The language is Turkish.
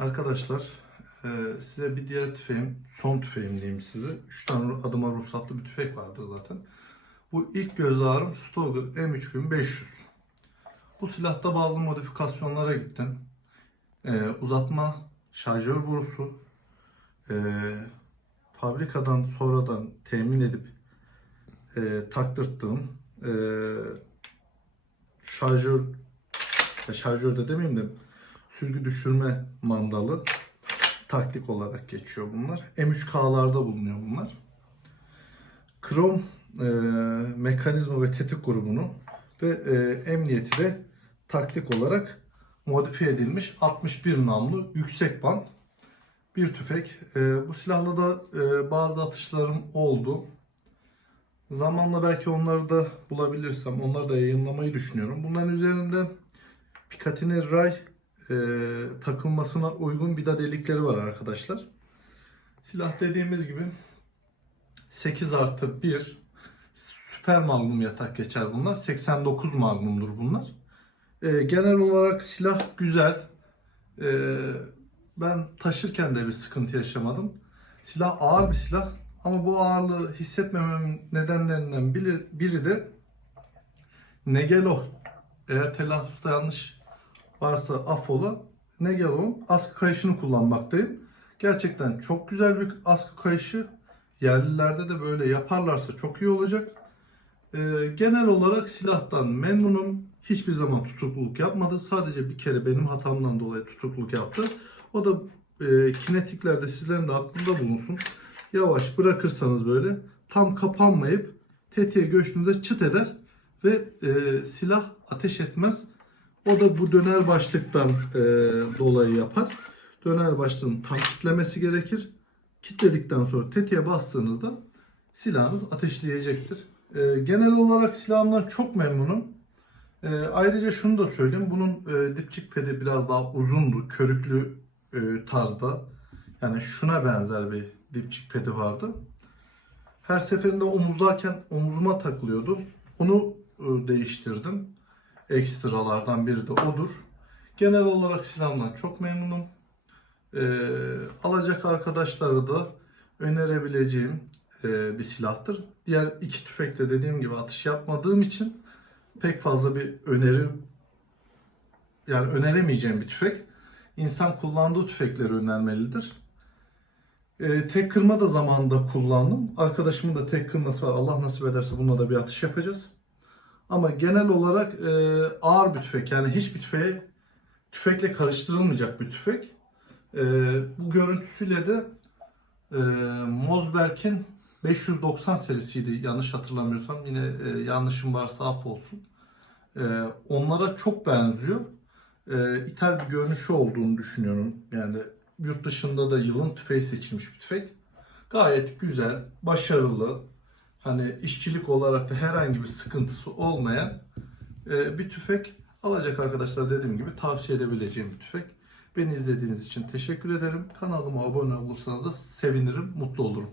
Arkadaşlar e, size bir diğer tüfeğim, son tüfeğim diyeyim size. 3 tane adıma ruhsatlı bir tüfek vardır zaten. Bu ilk göz ağrım Stoger M3500. Bu silahta bazı modifikasyonlara gittim. E, uzatma şarjör borusu, e, fabrikadan sonradan temin edip e, taktırttığım e, şarjör şarjör de demeyeyim de sürgü düşürme mandalı taktik olarak geçiyor bunlar. M3K'larda bulunuyor bunlar. Krom e, mekanizma ve tetik grubunu ve e, emniyeti de taktik olarak modifiye edilmiş 61 namlu yüksek band bir tüfek. E, bu silahla da e, bazı atışlarım oldu. Zamanla belki onları da bulabilirsem onları da yayınlamayı düşünüyorum. Bunların üzerinde Picatinny Ray e, takılmasına uygun vida delikleri var arkadaşlar. Silah dediğimiz gibi 8 artı 1 süper magnum yatak geçer bunlar. 89 magnumdur bunlar. E, genel olarak silah güzel. E, ben taşırken de bir sıkıntı yaşamadım. Silah ağır bir silah ama bu ağırlığı hissetmememin nedenlerinden biri, biri de Negelo. Eğer telaffuzda yanlış varsa affola. Negelo'nun askı kayışını kullanmaktayım. Gerçekten çok güzel bir askı kayışı. Yerlilerde de böyle yaparlarsa çok iyi olacak. Ee, genel olarak silahtan memnunum. Hiçbir zaman tutukluluk yapmadı. Sadece bir kere benim hatamdan dolayı tutukluluk yaptı. O da e, kinetiklerde sizlerin de aklında bulunsun. Yavaş bırakırsanız böyle tam kapanmayıp tetiğe göçtüğünde çıt eder ve e, silah ateş etmez. O da bu döner başlıktan e, dolayı yapar. Döner başlığın tam kitlemesi gerekir. Kitledikten sonra tetiğe bastığınızda silahınız ateşleyecektir. E, genel olarak silahımdan çok memnunum. E, ayrıca şunu da söyleyeyim. Bunun e, dipçik pedi biraz daha uzundu. Körüklü e, tarzda. Yani şuna benzer bir dipçik pedi vardı. Her seferinde omuzlarken omuzuma takılıyordu. Onu e, değiştirdim. Ekstralardan biri de odur. Genel olarak silahımdan çok memnunum. E, alacak arkadaşlara da önerebileceğim e, bir silahtır. Diğer iki tüfekle dediğim gibi atış yapmadığım için pek fazla bir öneri yani öneremeyeceğim bir tüfek. İnsan kullandığı tüfekleri önermelidir. E, tek kırma da zamanında kullandım. Arkadaşımın da tek kırması var. Allah nasip ederse bununla da bir atış yapacağız. Ama genel olarak e, ağır bir tüfek. Yani hiçbir tüfeğe tüfekle karıştırılmayacak bir tüfek. E, bu görüntüsüyle de e, Mosberg'in 590 serisiydi yanlış hatırlamıyorsam. Yine e, yanlışım varsa affolsun. E, onlara çok benziyor. E, ithal bir görünüşü olduğunu düşünüyorum. Yani yurt dışında da yılın tüfeği seçilmiş bir tüfek. Gayet güzel, başarılı, hani işçilik olarak da herhangi bir sıkıntısı olmayan e, bir tüfek alacak arkadaşlar dediğim gibi tavsiye edebileceğim bir tüfek. Beni izlediğiniz için teşekkür ederim. Kanalıma abone olursanız da sevinirim, mutlu olurum.